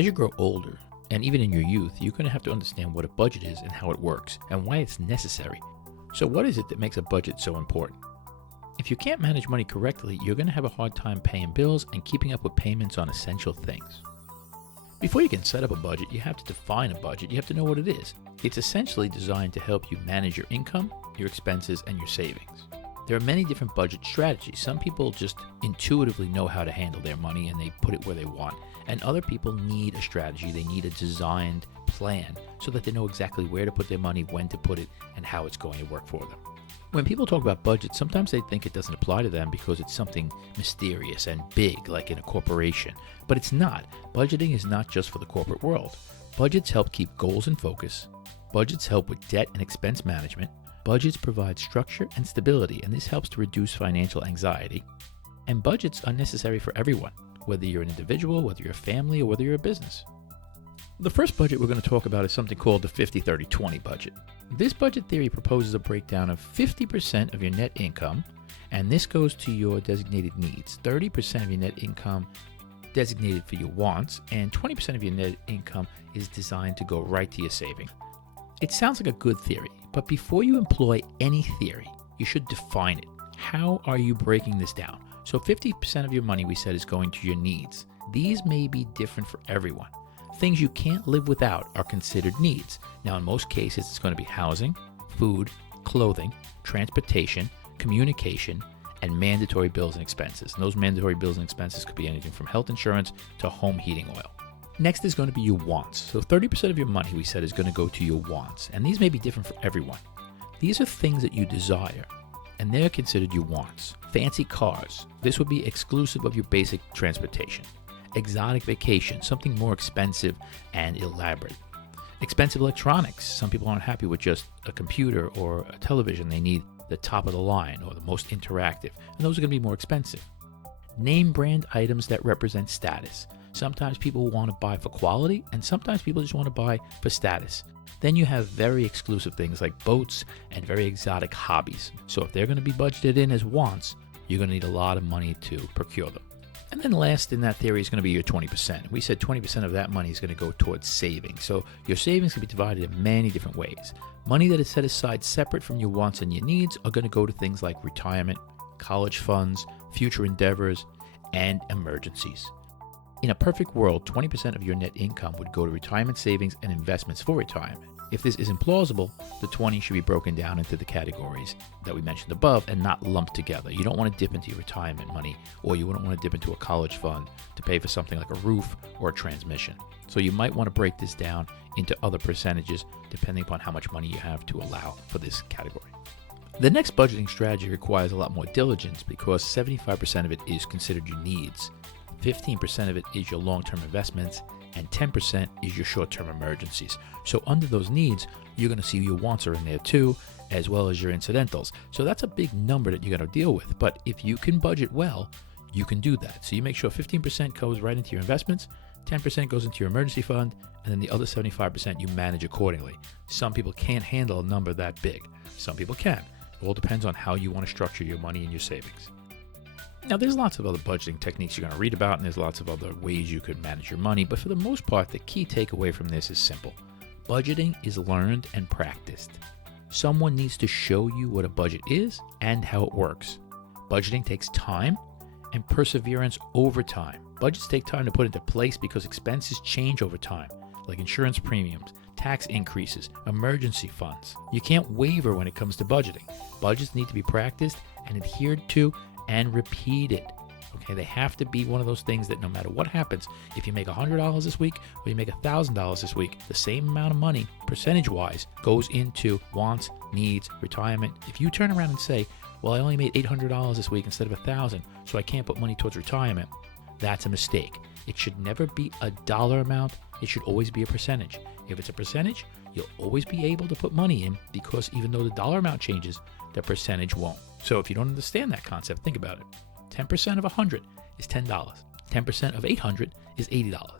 As you grow older, and even in your youth, you're going to have to understand what a budget is and how it works, and why it's necessary. So what is it that makes a budget so important? If you can't manage money correctly, you're going to have a hard time paying bills and keeping up with payments on essential things. Before you can set up a budget, you have to define a budget. You have to know what it is. It's essentially designed to help you manage your income, your expenses, and your savings. There are many different budget strategies. Some people just intuitively know how to handle their money and they put it where they want. And other people need a strategy. They need a designed plan so that they know exactly where to put their money, when to put it, and how it's going to work for them. When people talk about budgets, sometimes they think it doesn't apply to them because it's something mysterious and big, like in a corporation. But it's not. Budgeting is not just for the corporate world. Budgets help keep goals in focus. Budgets help with debt and expense management. Budgets provide structure and stability, and this helps to reduce financial anxiety. And budgets are necessary for everyone, whether you're an individual, whether you're a family, or whether you're a business. The first budget we're going to talk about is something called the 50-30-20 budget. This budget theory proposes a breakdown of 50% of your net income, and this goes to your designated needs. 30% of your net income designated for your wants, and 20% of your net income is designed to go right to your savings. It sounds like a good theory, but before you employ any theory, you should define it. How are you breaking this down? So 50% of your money, we said, is going to your needs. These may be different for everyone. Things you can't live without are considered needs. Now, in most cases, it's going to be housing, food, clothing, transportation, communication, and mandatory bills and expenses. And those mandatory bills and expenses could be anything from health insurance to home heating oil. Next is going to be your wants. So 30% of your money, we said, is going to go to your wants. And these may be different for everyone. These are things that you desire, and they're considered your wants. Fancy cars. This would be exclusive of your basic transportation. Exotic vacation, something more expensive and elaborate. Expensive electronics. Some people aren't happy with just a computer or a television. They need the top of the line or the most interactive, and those are going to be more expensive. Name brand items that represent status. Sometimes people want to buy for quality, and sometimes people just want to buy for status. Then you have very exclusive things like boats and very exotic hobbies. So if they're going to be budgeted in as wants, you're going to need a lot of money to procure them. And then last in that theory is going to be your 20%. We said 20% of that money is going to go towards savings. So your savings can be divided in many different ways. Money that is set aside separate from your wants and your needs are going to go to things like retirement, college funds, future endeavors, and emergencies. In a perfect world, 20% of your net income would go to retirement savings and investments for retirement. If this isn't plausible, the 20 should be broken down into the categories that we mentioned above and not lumped together. You don't want to dip into your retirement money, or you wouldn't want to dip into a college fund to pay for something like a roof or a transmission. So you might want to break this down into other percentages depending upon how much money you have to allow for this category. The next budgeting strategy requires a lot more diligence because 75% of it is considered your needs. 15% of it is your long-term investments, and 10% is your short-term emergencies. So under those needs, you're going to see your wants are in there too, as well as your incidentals. So that's a big number that you're going to deal with. But if you can budget well, you can do that. So you make sure 15% goes right into your investments, 10% goes into your emergency fund, and then the other 75% you manage accordingly. Some people can't handle a number that big. Some people can. It all depends on how you want to structure your money and your savings. Now, there's lots of other budgeting techniques you're going to read about, and there's lots of other ways you could manage your money, but for the most part, the key takeaway from this is simple. Budgeting is learned and practiced. Someone needs to show you what a budget is and how it works. Budgeting takes time and perseverance over time. Budgets take time to put into place because expenses change over time, like insurance premiums, tax increases, emergency funds. You can't waver when it comes to budgeting. Budgets need to be practiced and adhered to and repeated. Okay, they have to be one of those things that no matter what happens, if you make $100 this week or you make $1,000 this week, the same amount of money, percentage-wise, goes into wants, needs, retirement. If you turn around and say, well, I only made $800 this week instead of $1,000, so I can't put money towards retirement, that's a mistake. It should never be a dollar amount. It should always be a percentage. If it's a percentage, you'll always be able to put money in because even though the dollar amount changes, the percentage won't. So if you don't understand that concept, think about it. 10% of 100 is $10. 10% of 800 is $80.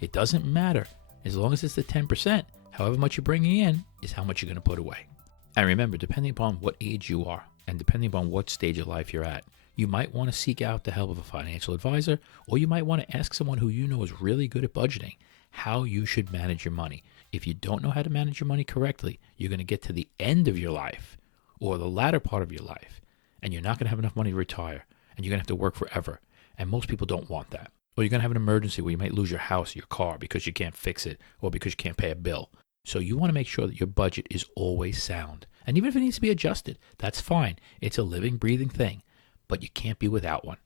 It doesn't matter. As long as it's the 10%, however much you're bringing in is how much you're going to put away. And remember, depending upon what age you are and depending upon what stage of life you're at, you might want to seek out the help of a financial advisor, or you might want to ask someone who you know is really good at budgeting how you should manage your money. If you don't know how to manage your money correctly, you're going to get to the end of your life or the latter part of your life, and you're not going to have enough money to retire, and you're going to have to work forever. And most people don't want that. Or you're going to have an emergency where you might lose your house or your car because you can't fix it or because you can't pay a bill. So you want to make sure that your budget is always sound. And even if it needs to be adjusted, that's fine. It's a living, breathing thing, but you can't be without one.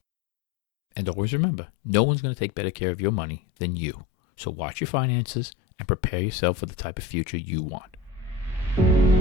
And always remember, no one's going to take better care of your money than you. So watch your finances and prepare yourself for the type of future you want.